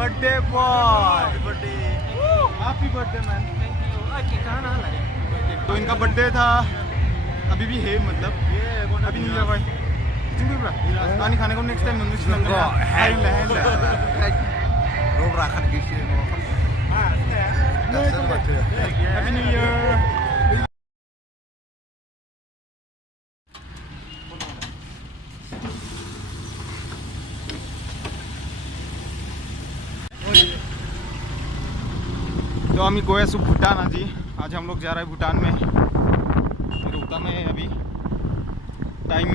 Birthday boy, happy birthday man. तो इनका birthday था, अभी भी है मतलब अभी नहीं है भाई। पानी खाने को next time happy new year. तो हम गोया सु भूटान आज आज हम लोग जा रहे हैं भूटान में। रोहता में अभी टाइम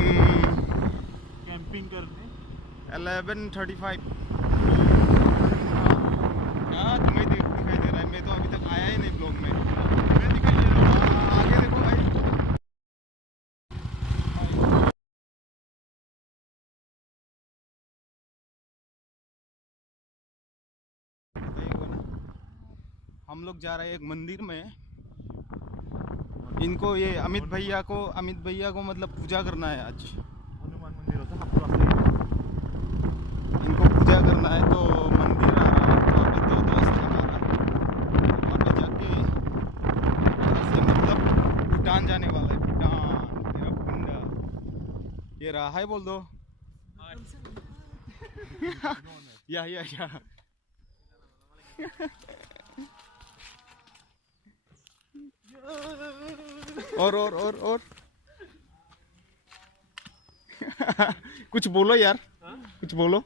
कैंपिंग करने 11:35। हाँ तुम्हें दिखाई दे रहा है, मैं तो अभी तक आया ही नहीं ब्लॉग में। मैं दिखाई दे रहा हूँ, आगे देखो भाई। हम लोग जा रहे हैं एक मंदिर में। इनको ये अमित भैया को मतलब पूजा करना है आज। हनुमान मंदिर होता है, इनको पूजा करना है तो मंदिर आ रहा है। वहाँ पे 2 दोस्त हमारा वहाँ पे जाके ऐसे मतलब भूटान जाने वाला है। भूटान तेरा पिंडा ये रहा है, बोल दो या और कुछ बोलो यार, कुछ बोलो।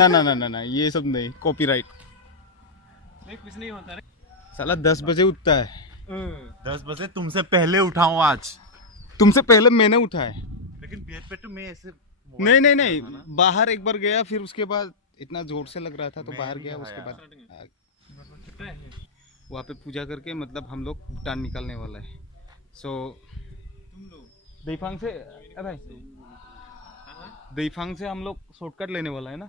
ना ये सब नहीं, कॉपीराइट। कुछ नहीं होता रे। साला 10 बजे उठता है। 10 बजे तुमसे पहले उठाऊं आज। तुमसे पहले मैंने उठा है, लेकिन बेड पे तो मैं ऐसे नहीं बाहर एक बार गया, फिर उसके बाद इतना जोर से लग रहा था तो बाहर गया। उसके बाद वहाँ पे पूजा करके मतलब हम लोग भूटान निकलने वाला है। सो देफांग से भाई, देफांग से हम लोग शॉर्टकट लेने वाला है ना।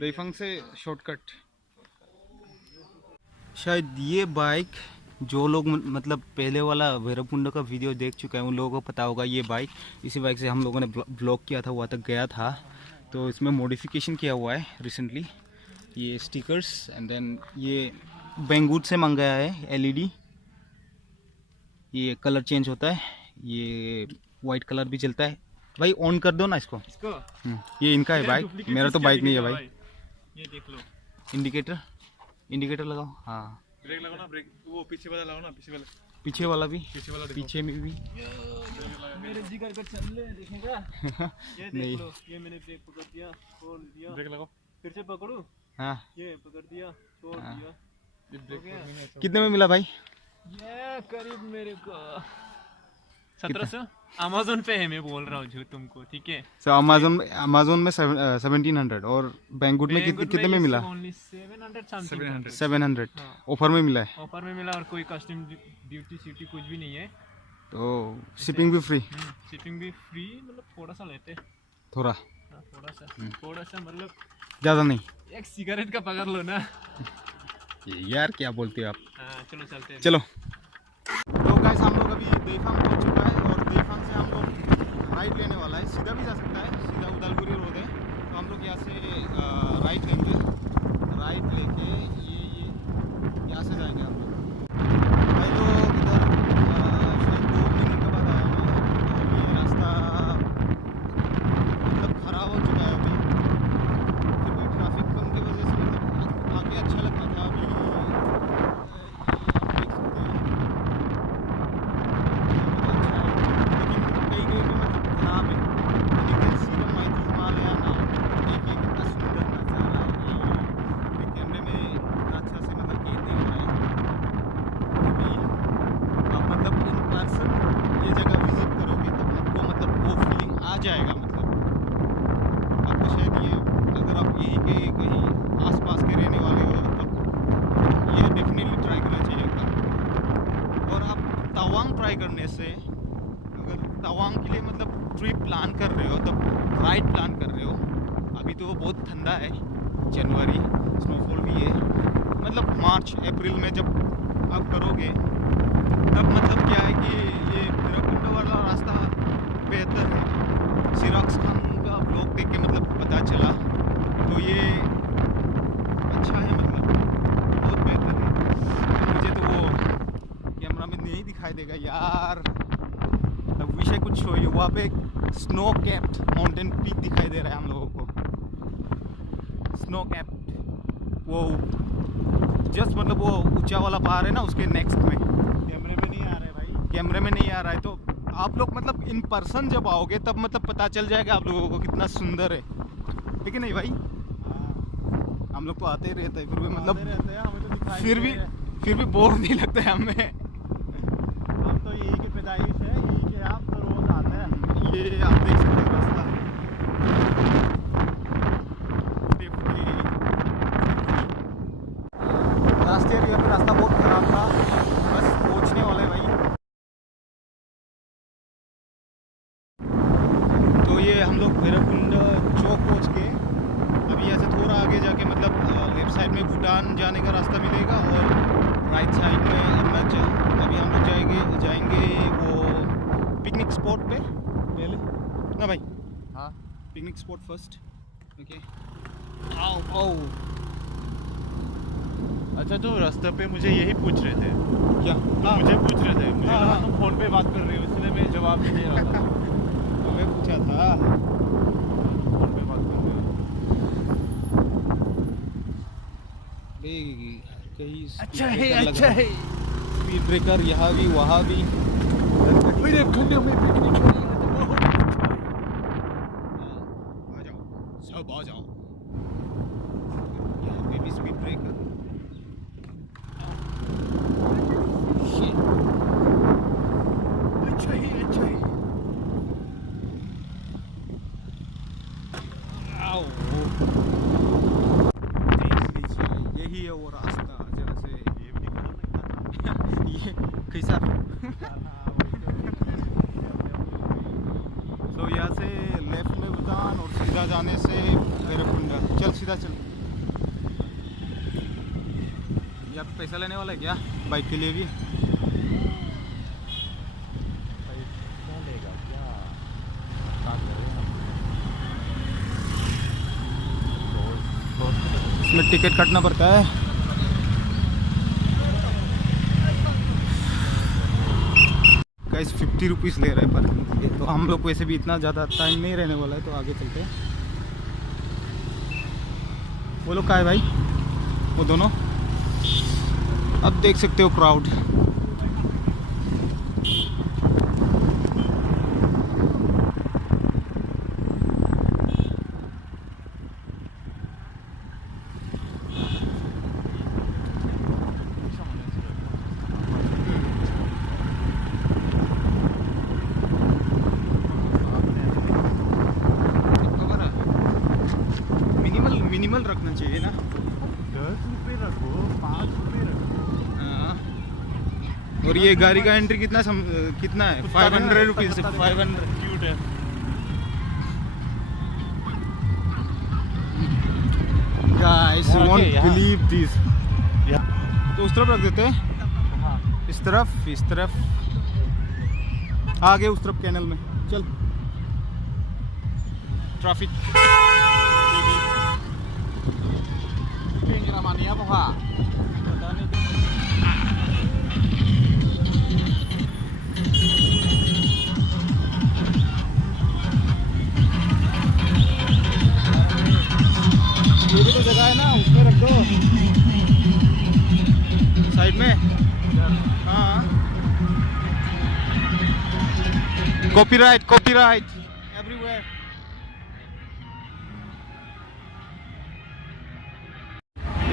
देफांग से शॉर्टकट। शायद ये बाइक जो लोग मतलब पहले वाला भैरवकुंड का वीडियो देख चुका है उन लोगों को पता होगा। ये बाइक, इसी बाइक से हम लोगों ने ब्लॉग किया था, वहाँ तक गया था। तो इसमें मॉडिफिकेशन किया हुआ है रिसेंटली। ये स्टिकर्स एंड देन ये बैंगूड से मंगाया है एलईडी। ये कलर चेंज होता है, ये वाइट कलर भी चलता है। भाई ऑन कर दो ना इसको। ये इनका है बाइक, मेरा तो बाइक नहीं है भाई। ये देख लो, इंडिकेटर लगाओ। हाँ ब्रेक लगाओ ना, ब्रेक वो पीछे वाला लगाओ ना, पीछे वाला भी, पीछे में भी। मेरे जिगर का चल ले देखेगा। ये देख लो, ये मैंने ब्रेक पकड़ दिया, छोड़ दिया। ब्रेक लगाओ, फिर से पकड़ो। हाँ ये पकड़ दिया, छोड़ दिया। ये ब्रेक कितने में मिला भाई? ये करीब मेरे को 1700 अमेज़न पे है। मैं बोल रहा हूँ झूठ तुमको, ठीक है। सो अमेज़न में 1700 और बैंगुड में कितने में मिला? 700 ऑफर में मिला है। ऑफर में मिला और कोई कस्टम ड्यूटी कुछ भी नहीं है। तो शिपिंग भी फ्री? शिपिंग भी फ्री, मतलब थोड़ा सा लेते, थोड़ा सा मतलब ज़्यादा नहीं। एक सिगरेट का पकड़ लो ना यार, क्या बोलते हो आप। चलो चलते हैं। चलो तो गाइस हम लोग अभी देफांग पहुंच चुका है और देफांग से हम लोग राइट लेने वाला है। सीधा भी जा सकता है, सीधा उदालपुरी रोड है। तो हम लोग यहाँ से राइट लेंगे, राइट लेके ये यहाँ से जाएंगे हम लोग। भाई लोग इधर शायद 2 महीने के बाद आया मैं। तो ये रास्ता मतलब खराब हो चुका है अभी, फिर भी ट्रैफिक कम की वजह से मतलब आगे अच्छा लगता था। अभी जाएगा मतलब आपको शायद ये, अगर आप यहीं के कहीं आसपास के रहने वाले हो तब ये डेफिनेटली ट्राई करना चाहिए था। और आप तवांग ट्राई करने से, अगर तवांग के लिए मतलब ट्रिप प्लान कर रहे हो तब राइड प्लान कर रहे हो, अभी तो बहुत ठंडा है, जनवरी, स्नोफॉल भी है, मतलब मार्च अप्रैल में जब आप करोगे तब मतलब क्या है कि ये भैरवकुंड वाला रास्ता बेहतर है। सिराक्स खान का ब्लॉग देख वहाँ पे एक स्नो कैप्ड माउंटेन पीक दिखाई दे रहा है हम लोगों को। स्नो कैप्ड वो जस्ट मतलब वो ऊंचा वाला पहाड़ है ना, उसके नेक्स्ट में। कैमरे में नहीं आ रहा है भाई। कैमरे में नहीं आ रहा है तो आप लोग मतलब इन पर्सन जब आओगे तब मतलब पता चल जाएगा आप लोगों को कितना सुंदर है, ठीक है नहीं भाई? हम लोग तो आते ही रहते हैं फिर भी मतलब रहते हैं, हमें तो दिखाई फिर नहीं भी दे रहा है। फिर भी बोर नहीं लगता है हमें। हम तो यही की पैदाइश है, यही के आप तो रोज आते हैं। ये आप देख सकते हैं रास्ता। रास्ते एरिया पे रास्ता बहुत खराब था, बस पहुंचने वाले भाई। तो ये हम लोग भैरवकुंड चौक पहुंच के अभी ऐसे थोड़ा आगे जाके मतलब लेफ्ट साइड में भूटान जाने का रास्ता मिलेगा और राइट साइड में अरुणाचल। अभी हम लोग जाएंगे वो पिकनिक स्पॉट पे पहले ना भाई। हाँ पिकनिक स्पॉट फर्स्ट। ओके आओ आओ। अच्छा, तो रास्ते पे मुझे यही पूछ रहे थे, क्या मुझे पूछ रहे थे, मुझे हाँ, लगा हाँ। तुम फोन पे बात कर रहे हो, इसलिए मैं जवाब नहीं दे रहा था। हमें पूछा था। फोन पे बात कर रहे हो। कहीं अच्छा है। स्पीड ब्रेकर यहाँ भी वहाँ भी। मेरे खंडे में पिकनिक हो रही है तो बहुत अच्छा है। आ जाओ सब आ जाओ। यहाँ पे भी स्पीड ब्रेकर। अच्छा ही आओ देख लीजिए, यही है वो रास्ता जहाँ से ये भी निकालना ये कैसा तो यहाँ से लेफ्ट में भूटान और सीधा जाने से भैरवकुंड। चल सीधा चल। यहाँ पे पैसा लेने वाला है क्या बाइक के लिए भी? इसमें टिकट काटना पड़ता है। गाइस 50 रुपीज़ ले रहे हैं पार्किंग के लिए। तो हम लोग वैसे भी इतना ज़्यादा टाइम नहीं रहने वाला है, तो आगे चलते हैं। वो लोग कहाँ है भाई? वो दोनों अब देख सकते हो क्राउड। मिनिमल रखना चाहिए ना। 10 रुपये रखो, 5 रुपये रखो। हाँ। और ये गाड़ी का एंट्री कितना है? 500 रुपीज़। 500 क्यूट है। गाइस यू वोंट यहाँ। Believe this. यहाँ। तो उस तरफ रख देते हैं। हाँ। इस तरफ आगे उस तरफ कैनल में चल। ट्रैफिक पता नहीं। ये भी तो जगह है ना, उसमें रख दो साइड में। हाँ copyright everywhere.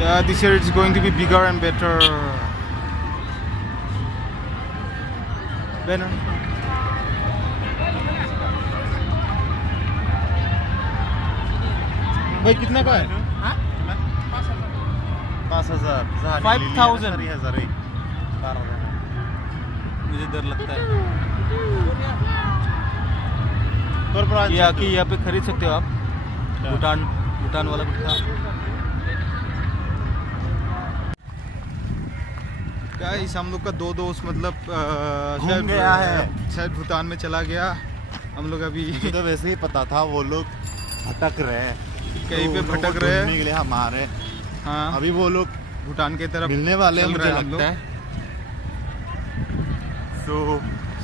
Yeah, this year it's going to be bigger and better. Better. भाई कितना का है? 5,000 5,000 मुझे डर लगता है। ये आके यहाँ पे खरीद सकते हो आप। भूटान वाला कुत्ता। गाइस हम लोग का दो दोस्त मतलब घूम गया है। शायद भूटान में चला गया। हम लोग अभी मुझे तो वैसे ही पता था वो लोग भटक रहे हैं, कहीं पे तो उन लोगों भटक को रहे ढूंढने हैं। के लिए हमारे हाँ अभी वो लोग भूटान की तरफ मिलने वाले हैं चल मुझे रहे हैं हम लगता है।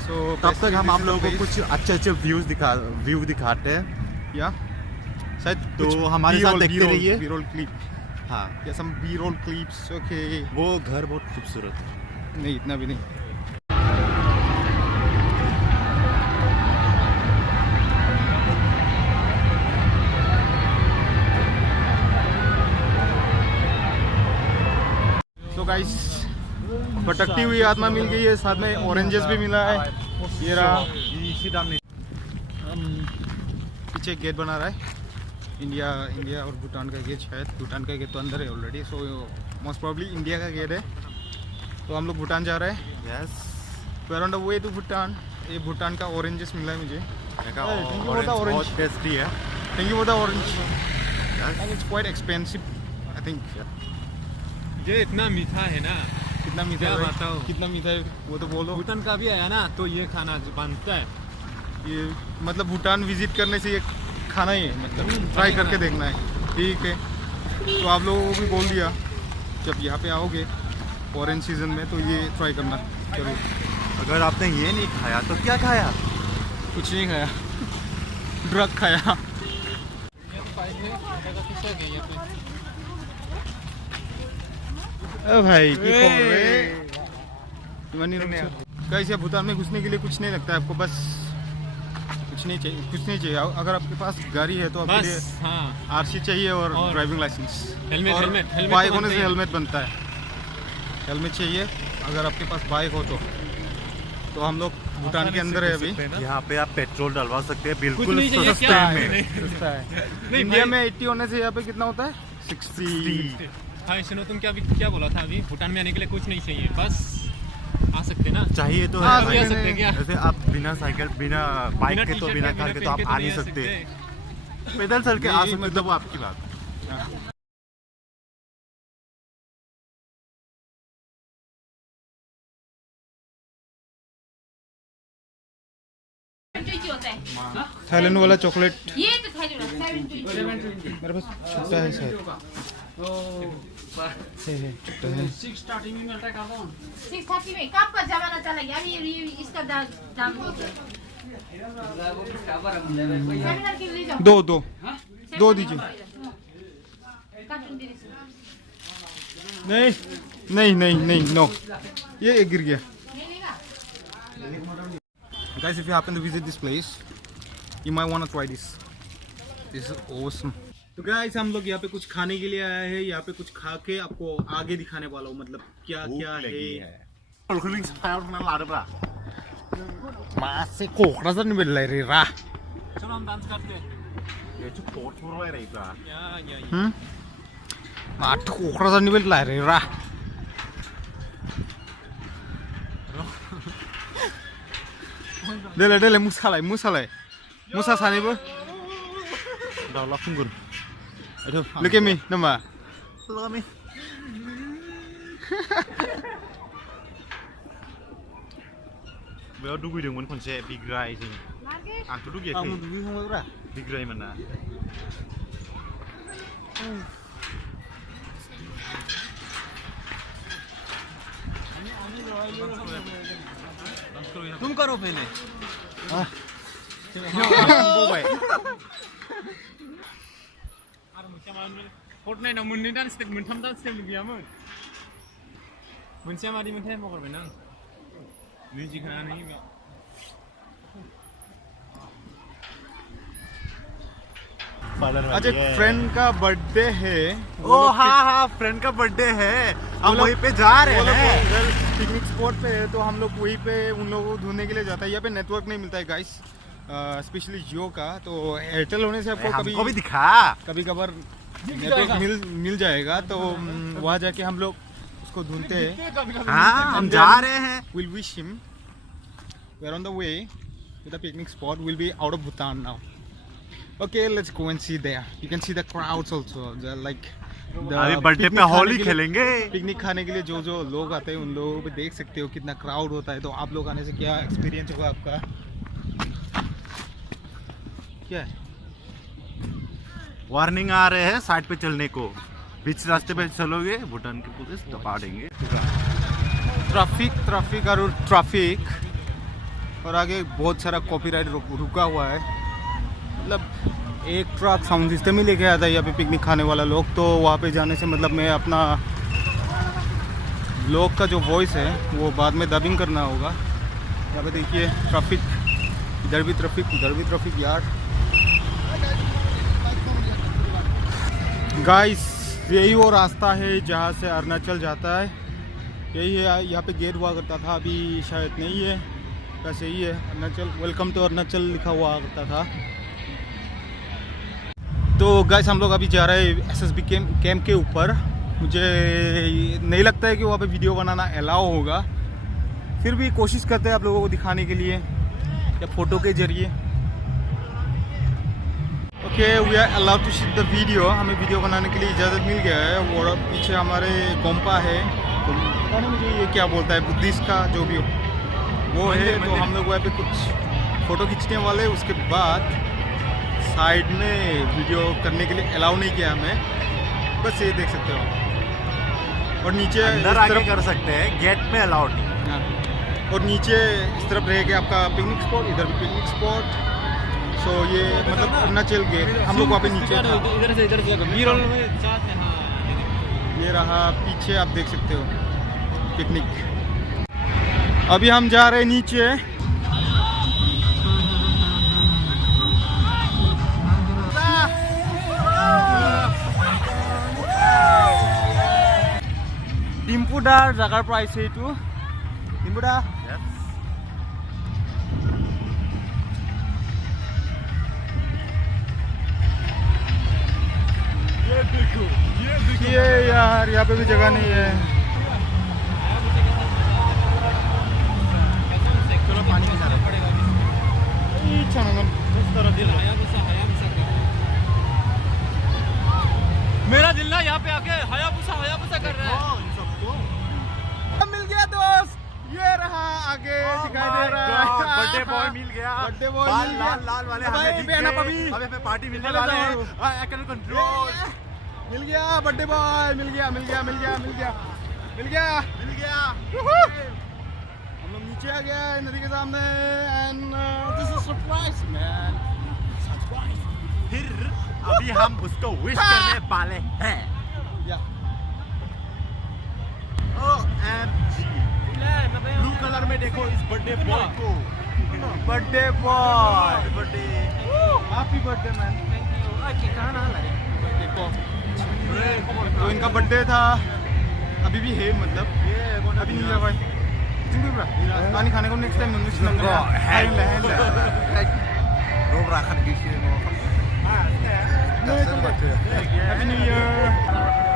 सो तब तक हम आप लोगों को कुछ अच्छे व्यू दिखाते हैं। या शायद तो हमारे साथ देखते रहिए। बी-रोल क्लिप, हाँ, या सम बी-रोल क्लिप्स। ओके, वो घर बहुत खूबसूरत है। नहीं इतना भी नहीं। तो गाइस, भटकती हुई आत्मा मिल गई है, साथ में ऑरेंजेस भी मिला है। ये रहा। पीछे गेट बना रहा है, इंडिया और भूटान का गेट। शायद भूटान का गेट तो अंदर है already, so most probably India का गेट है। तो हम लोग भूटान जा रहे हैं। Yes, we are on the way to Bhutan. ये भूटान का ऑरेंजेस मिला है मुझे। बहुत टेस्टी है। Thank you for the orange and it's quite expensive I think. ये इतना मीठा है ना, कितना मीठा क्या है भाई? बताओ? कितना मीठा है वो तो बोलो। भूटान का भी आया ना, तो ये खाना बनता है। ये मतलब भूटान विजिट करने से ये खाना ही है, मतलब ट्राई करके देखना है। ठीक है, तो आप लोगों को भी बोल दिया, जब यहाँ पे आओगे ऑरेंज सीजन में तो ये ट्राई करना जरूर। अगर आपने ये नहीं खाया तो क्या खाया? कुछ नहीं खाया, ड्रग खाया। भाई कैसे भूटान में घुसने के लिए कुछ नहीं लगता है आपको, बस कुछ नहीं चाहिए। अगर आपके पास गाड़ी है तो आपके लिए बस हाँ, आरसी चाहिए और ड्राइविंग लाइसेंस। हेलमेट बाइक होने से हेलमेट बनता है, हेलमेट चाहिए अगर आपके पास बाइक हो तो हम लोग भूटान के अंदर है अभी। यहाँ पे आप पेट्रोल डलवा सकते हैं बिल्कुल नहीं चाहिए सस्ते क्या? में। सस्ता है। इंडिया में 80 होने से यहाँ पे कितना होता है? 60। हाँ सुनो, तुम क्या बोला था अभी? भूटान में आने के लिए कुछ नहीं चाहिए, बस आ सकते ना। चाहिए तो हाँ, है भी आ भाई। सकते क्या? जैसे आप बिना साइकिल, बिना बाइक के तो, बिना कार के तो आप आ नहीं सकते। पैदल चल के आ नहीं, सकते, तो वो आपकी बात। होता है। थाईलैंड वाला चॉकलेट ये तो थाईलैंड 720 मेरे पास छुट्टा है शायद। है छुट्टा है। 630 में कब का जमाना चला गया, अभी ये इसका दाम हो गया। सेमिनार के लिए जाओ। दो दीजिए। कार्टून दे नहीं नो, ये गिर गया। नहीं लेगा। Guys, if you happen to visit this place, you might want to try this. This is awesome. तो guys, हम लोग यहाँ पे कुछ खाने के लिए आया है। यहाँ पे कुछ खा के आपको आगे दिखाने वाला हूँ, मतलब क्या क्या है। मासे कोकराजन मिल रहा है रा। चलो हम डांस करते हैं। माठ कोकराजन मिल रहा है रा। देले मुसालाय मुसा सानैबो दाउला खुंगुर। Look at me, nama. Look at me. बेयाव दुगैदोंमोन खनसे बिग्राय जों। आंथ' दुगैयाखै। बिग्रायमोन ना। तुम करो पहले। फर्टनाइटआव मोननै डान्स स्टेप, मोनथाम डान्स स्टेप गैयामोन। मोनसेया मादि मोनथाय बावगारबाय ना आं। मिउजिक होनानै अच्छा, फ्रेंड का बर्थडे है। ओ हाँ, फ्रेंड का बर्थडे है, हम वहीं पे जा रहे हैं। पिकनिक स्पॉट पे है, तो हम लोग वहीं पे उन लोगों को ढूंढने के लिए जाता है। यहाँ पे नेटवर्क नहीं मिलता है गाइस, स्पेशली जियो का। तो एयरटेल होने से आपको हमको भी दिखा। कभी कभार नेटवर्क मिल जाएगा, तो वहाँ जाके हम लोग उसको ढूंढते हैं। हाँ, हम जा रहे हैं। We'll wish him. We're on the way to the picnic spot. We'll be out of Bhutan now. Okay, let's go and see there. You can see the crowds also. They're like अभी birthday पे होली खेलेंगे। Picnic खाने के लिए जो लोग आते हैं उन लोगों पे देख सकते हो कितना क्राउड होता है। तो आप लोग आने से क्या एक्सपीरियंस होगा आपका? क्या है? वार्निंग आ रहे हैं साइड पे चलने को। बीच रास्ते पे चलोगे भूटान की पुलिस दबा देंगे। ट्रैफिक और ट्रैफिक और आगे बहुत सारा कॉपीराइट रुका हुआ है। मतलब एक ट्रक साउंड सिस्टम ही लेके आया था यहाँ पे पिकनिक खाने वाला लोग। तो वहाँ पे जाने से मतलब मैं अपना लोग का जो वॉइस है वो बाद में डबिंग करना होगा। यहाँ पे देखिए ट्रैफिक, इधर भी ट्रैफिक, उधर भी ट्रैफिक यार। गाइस यही वो रास्ता है जहाँ से अरुणाचल जाता है। यही है, यहाँ पे गेट हुआ करता था, अभी शायद नहीं है। वैसे ही है अरुणाचल, वेलकम टू अरुणाचल लिखा हुआ करता था। तो गाइस हम लोग अभी जा रहे हैं SSB कैंप के ऊपर। मुझे नहीं लगता है कि वहाँ पे वीडियो बनाना अलाउ होगा, फिर भी कोशिश करते हैं आप लोगों को दिखाने के लिए या फ़ोटो के ज़रिए। Okay, we are allowed to shoot the video. हमें वीडियो बनाने के लिए इजाज़त मिल गया है। और पीछे हमारे गोम्पा है, पता नहीं मुझे ये क्या बोलता है, बुद्धिस्ट का जो भी हो वो है। तो हम लोग वहाँ पे कुछ फ़ोटो खींचने वाले, उसके बाद साइड में वीडियो करने के लिए अलाउ नहीं किया हमें। बस ये देख सकते हो। और नीचे अंदर आगे कर सकते हैं, गेट में अलाउड नहीं। हाँ, और नीचे इस तरफ रहेगा आपका पिकनिक स्पॉट, इधर भी पिकनिक स्पॉट। सो ये मतलब अरुणाचल गेट, हम लोग वहाँ पे नीचे था। इधर से B-roll में साथ है। हाँ, ये रहा पीछे, आप देख सकते हो पिकनिक। अभी हम जा रहे हैं नीचे। ডিম্পুদাৰ জাগাৰ পৰা আহিছে এইটো। ডিম্পুদা ये यार यहाँ पे भी जगह नहीं है। मेरा दिल ना यहाँ पे आके हयाबुसा कर रहा है। मिल गया दोस्त, ये रहा आगे दिखाई दे रहा है। बर्थडे बॉय मिल गया। बर्थडे बॉय बाल मिल गया। लाल लाल वाले भाई, हमें दिख बहना गए। पभी। हमें पे पार्टी मिलने चलो वाले जाओ। हैं। I can control. मिल गया बर्थडे बॉय, मिल गया मिल गया मिल गया मिल गया मिल गया मिल गया। हम लोग नीचे आ गए नदी के सामने। And this is surprise man, surprise. फिर अभी हम उसको विश करने वाले हैं। या OMG, ब्लू कलर में देखो इस बर्थडे बॉय को। Birthday boy, birthday happy birthday man. देखो तो इनका बर्थडे था, अभी भी है मतलब अभी नहीं है भाई। पानी खाने को next time happy new year.